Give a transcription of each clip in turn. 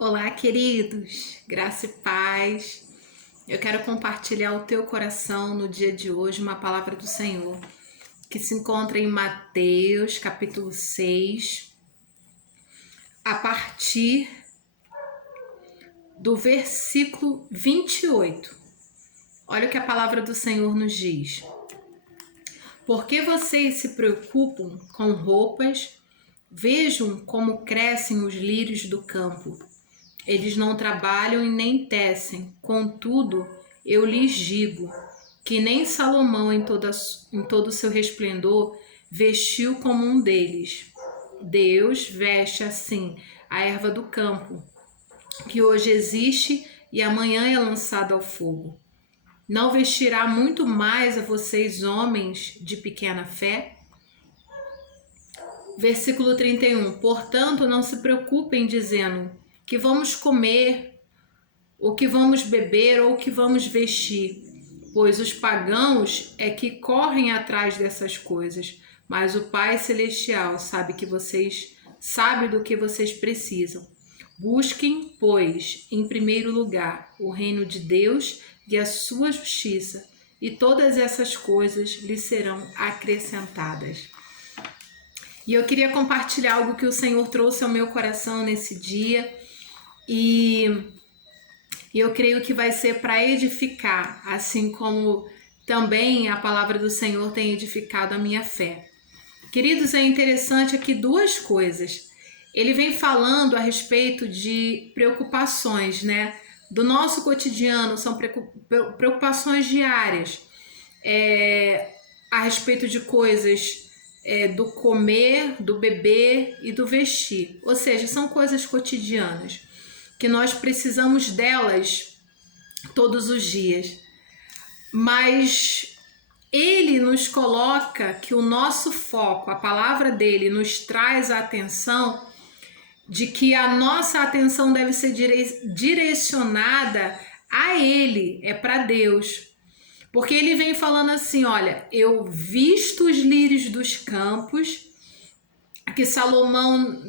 Olá, queridos, graça e paz. Eu quero compartilhar o teu coração no dia de hoje uma palavra do Senhor que se encontra em Mateus, capítulo 6, a partir do versículo 28. Olha o que a palavra do Senhor nos diz. Por que vocês se preocupam com roupas? Vejam como crescem os lírios do campo. Eles não trabalham e nem tecem. Contudo, eu lhes digo que nem Salomão em todo o seu resplendor vestiu como um deles. Deus veste assim a erva do campo, que hoje existe e amanhã é lançada ao fogo. Não vestirá muito mais a vocês, homens de pequena fé? Versículo 31. Portanto, não se preocupem dizendo que vamos comer, o que vamos beber ou o que vamos vestir, pois os pagãos é que correm atrás dessas coisas, mas o Pai Celestial sabe do que vocês precisam. Busquem, pois, em primeiro lugar o reino de Deus e a sua justiça, e todas essas coisas lhes serão acrescentadas. E eu queria compartilhar algo que o Senhor trouxe ao meu coração nesse dia, e eu creio que vai ser para edificar, assim como também a palavra do Senhor tem edificado a minha fé. Queridos, é interessante aqui duas coisas. Ele vem falando a respeito de preocupações, né? Do nosso cotidiano, são preocupações diárias, a respeito de coisas do comer, do beber e do vestir. Ou seja, são coisas cotidianas, que nós precisamos delas todos os dias. Mas ele nos coloca que o nosso foco, a palavra dele, nos traz a atenção de que a nossa atenção deve ser direcionada a ele, para Deus. Porque ele vem falando assim, olha, eu visto os lírios dos campos, que Salomão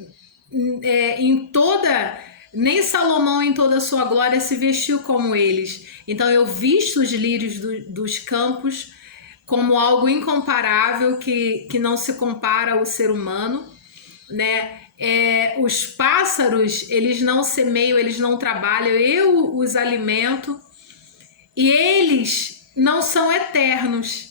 nem Salomão em toda a sua glória se vestiu como eles. Então eu visto os lírios dos campos como algo incomparável, que não se compara ao ser humano, né? Os pássaros, eles não semeiam, eles não trabalham, eu os alimento, e eles não são eternos.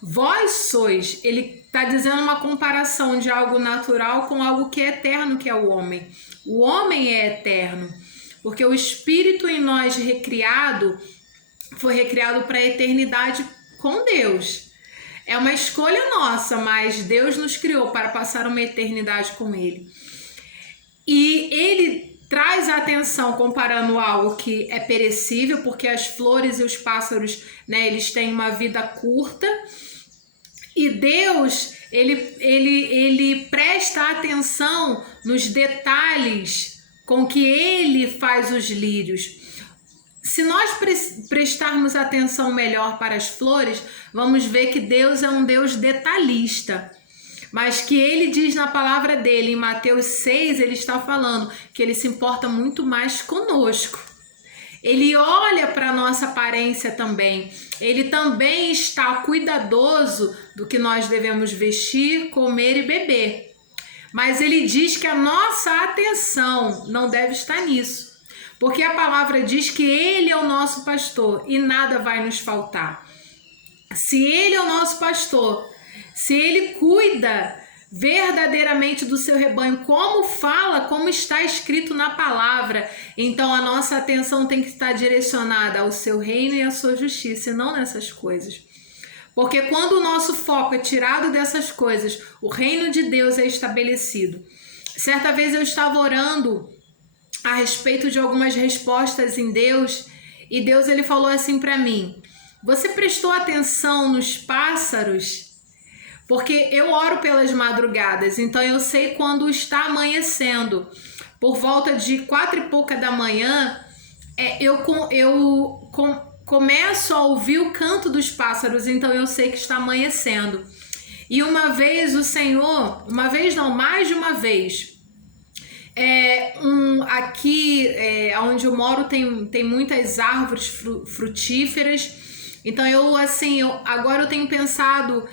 Vós sois, ele está dizendo uma comparação de algo natural com algo que é eterno, que é o homem. O homem é eterno, porque o espírito em nós foi recriado para a eternidade com Deus. É uma escolha nossa, mas Deus nos criou para passar uma eternidade com Ele. E Ele traz a atenção comparando algo que é perecível, porque as flores e os pássaros, né, eles têm uma vida curta. E Deus, ele presta atenção nos detalhes com que ele faz os lírios. Se nós prestarmos atenção melhor para as flores, vamos ver que Deus é um Deus detalhista. Mas que ele diz na palavra dele, em Mateus 6, ele está falando que ele se importa muito mais conosco. Ele olha para a nossa aparência também. Ele também está cuidadoso do que nós devemos vestir, comer e beber. Mas ele diz que a nossa atenção não deve estar nisso. Porque a palavra diz que ele é o nosso pastor e nada vai nos faltar. Se ele é o nosso pastor, se ele cuida verdadeiramente do seu rebanho, como está escrito na palavra, então a nossa atenção tem que estar direcionada ao seu reino e à sua justiça, e não nessas coisas. Porque quando o nosso foco é tirado dessas coisas, o reino de Deus é estabelecido. Certa vez eu estava orando a respeito de algumas respostas em Deus, e Deus ele falou assim para mim: você prestou atenção nos pássaros? Porque eu oro pelas madrugadas, então eu sei quando está amanhecendo. Por volta de 4 e pouca da manhã, eu começo a ouvir o canto dos pássaros, então eu sei que está amanhecendo. E uma vez o Senhor, mais de uma vez, aqui onde eu moro tem muitas árvores frutíferas. Então agora eu tenho pensado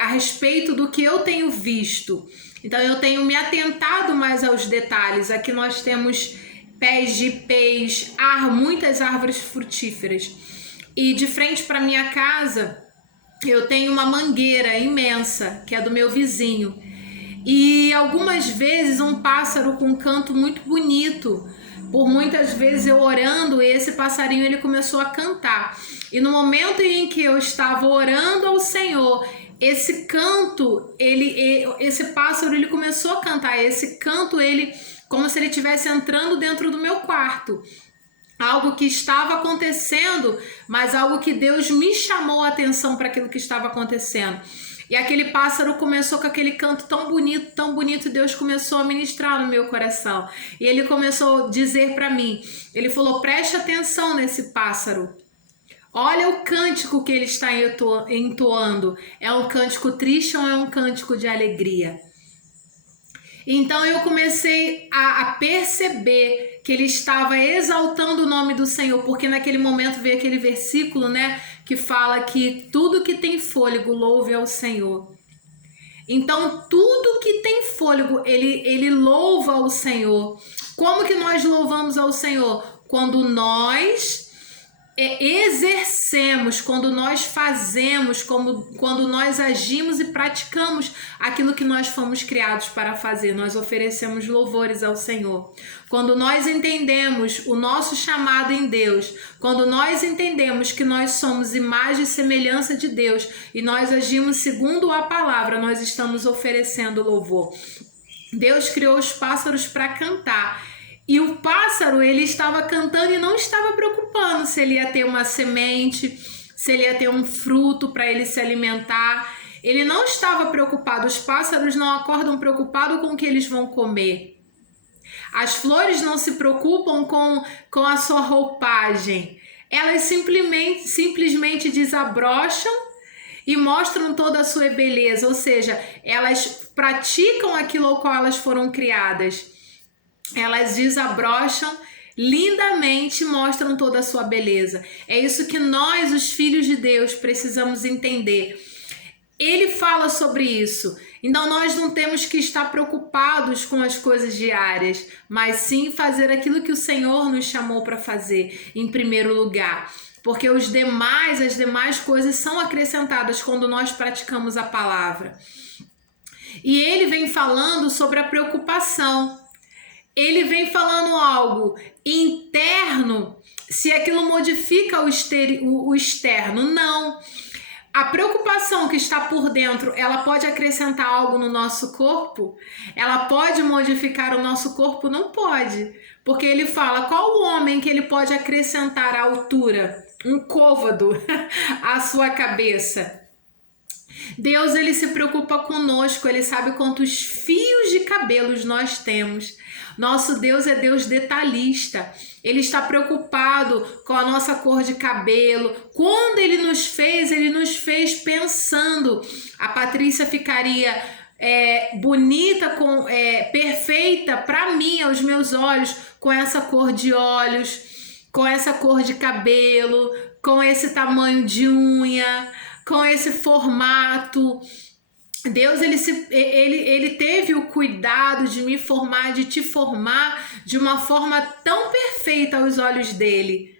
a respeito do que eu tenho visto. Então eu tenho me atentado mais aos detalhes. Aqui nós temos pés de ipês, muitas árvores frutíferas. E de frente para minha casa eu tenho uma mangueira imensa, que é do meu vizinho. E algumas vezes um pássaro com um canto muito bonito. Por muitas vezes eu orando, esse passarinho ele começou a cantar. E no momento em que eu estava orando ao Senhor, esse canto, esse pássaro ele começou a cantar. Esse canto, como se ele estivesse entrando dentro do meu quarto. Algo que estava acontecendo, mas algo que Deus me chamou a atenção para aquilo que estava acontecendo. E aquele pássaro começou com aquele canto tão bonito, Deus começou a ministrar no meu coração. E ele começou a dizer para mim, ele falou, preste atenção nesse pássaro. Olha o cântico que ele está entoando. É um cântico triste ou é um cântico de alegria? Então eu comecei a perceber que ele estava exaltando o nome do Senhor, porque naquele momento veio aquele versículo, né, que fala que tudo que tem fôlego louve ao Senhor. Então tudo que tem fôlego, ele louva ao Senhor. Como que nós louvamos ao Senhor? Quando nós exercemos, quando nós fazemos, quando nós agimos e praticamos aquilo que nós fomos criados para fazer, nós oferecemos louvores ao Senhor. Quando nós entendemos o nosso chamado em Deus, quando nós entendemos que nós somos imagem e semelhança de Deus e nós agimos segundo a palavra, nós estamos oferecendo louvor. Deus criou os pássaros para cantar. E o pássaro, ele estava cantando e não estava preocupando se ele ia ter uma semente, se ele ia ter um fruto para ele se alimentar. Ele não estava preocupado. Os pássaros não acordam preocupados com o que eles vão comer. As flores não se preocupam com a sua roupagem. Elas simplesmente desabrocham e mostram toda a sua beleza. Ou seja, elas praticam aquilo ao qual elas foram criadas. Elas desabrocham lindamente, mostram toda a sua beleza. É isso que nós, os filhos de Deus, precisamos entender. Ele fala sobre isso. Então nós não temos que estar preocupados com as coisas diárias, mas sim fazer aquilo que o Senhor nos chamou para fazer em primeiro lugar. Porque as demais coisas são acrescentadas quando nós praticamos a palavra. E ele vem falando sobre a preocupação. Ele vem falando algo interno, se aquilo modifica o externo. Não. A preocupação que está por dentro, ela pode acrescentar algo no nosso corpo? Ela pode modificar o nosso corpo? Não pode. Porque ele fala, qual o homem que ele pode acrescentar a altura? Um côvado à sua cabeça. Deus, ele se preocupa conosco, ele sabe quantos fios de cabelos nós temos. Nosso Deus é Deus detalhista. Ele está preocupado com a nossa cor de cabelo. Quando ele nos fez pensando. A Patrícia ficaria bonita, perfeita para mim, aos meus olhos, com essa cor de olhos, com essa cor de cabelo, com esse tamanho de unha, com esse formato. Deus, ele teve o cuidado de me formar, de te formar de uma forma tão perfeita aos olhos dele.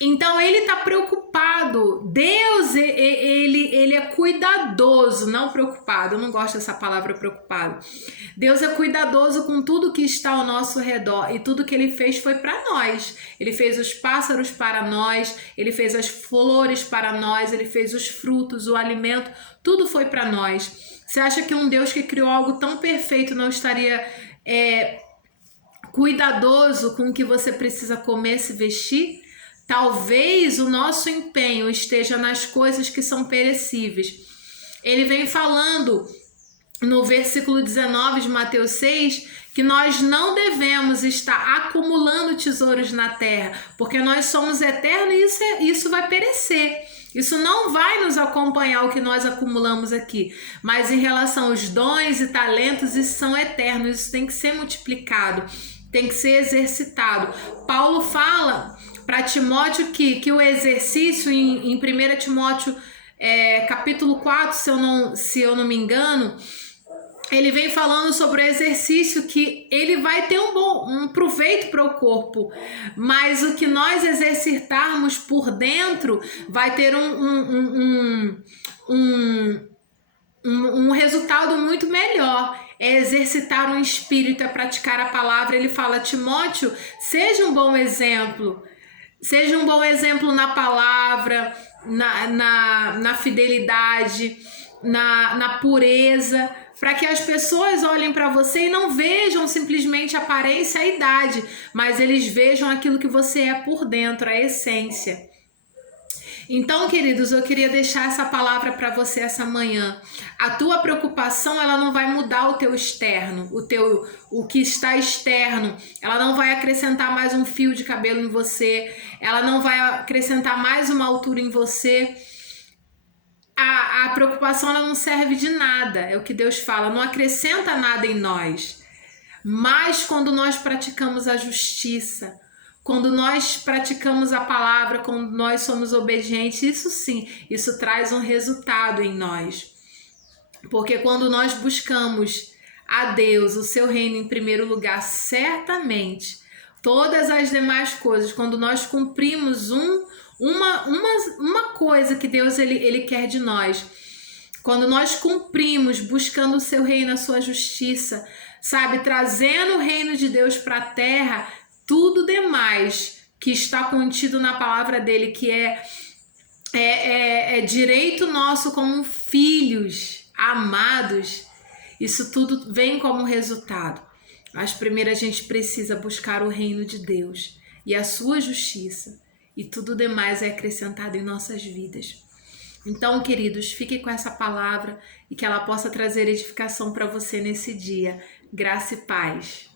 Então, ele está preocupado. Deus, ele é cuidadoso, não preocupado. Eu não gosto dessa palavra preocupado. Deus é cuidadoso com tudo que está ao nosso redor. E tudo que ele fez foi para nós. Ele fez os pássaros para nós. Ele fez as flores para nós. Ele fez os frutos, o alimento. Tudo foi para nós. Você acha que um Deus que criou algo tão perfeito não estaria cuidadoso com o que você precisa comer, se vestir? Talvez o nosso empenho esteja nas coisas que são perecíveis. Ele vem falando no versículo 19 de Mateus 6 que nós não devemos estar acumulando tesouros na terra, porque nós somos eternos e isso vai perecer. Isso não vai nos acompanhar o que nós acumulamos aqui, mas em relação aos dons e talentos, isso são eternos, isso tem que ser multiplicado, tem que ser exercitado. Paulo fala para Timóteo que o exercício em 1 Timóteo capítulo 4, se eu não me engano, ele vem falando sobre o exercício que ele vai ter um proveito para o corpo, mas o que nós exercitarmos por dentro vai ter um resultado muito melhor. É exercitar um espírito, é praticar a palavra. Ele fala, Timóteo, seja um bom exemplo. Seja um bom exemplo na palavra, na fidelidade, na pureza, para que as pessoas olhem para você e não vejam simplesmente a aparência, a idade, mas eles vejam aquilo que você é por dentro, a essência. Então, queridos, eu queria deixar essa palavra para você essa manhã. A tua preocupação, ela não vai mudar o teu externo, o que está externo. Ela não vai acrescentar mais um fio de cabelo em você, ela não vai acrescentar mais uma altura em você. A preocupação, ela não serve de nada, é o que Deus fala, não acrescenta nada em nós. Mas quando nós praticamos a justiça, quando nós praticamos a palavra, quando nós somos obedientes, isso sim, isso traz um resultado em nós. Porque quando nós buscamos a Deus, o seu reino em primeiro lugar, certamente, todas as demais coisas, quando nós cumprimos uma coisa que Deus ele quer de nós, quando nós cumprimos, buscando o seu reino, a sua justiça, sabe, trazendo o reino de Deus para a terra, tudo demais que está contido na palavra dele, que é direito nosso como filhos amados, isso tudo vem como resultado. Mas primeiro a gente precisa buscar o reino de Deus e a sua justiça, e tudo demais é acrescentado em nossas vidas. Então, queridos, fique com essa palavra e que ela possa trazer edificação para você nesse dia. Graça e paz.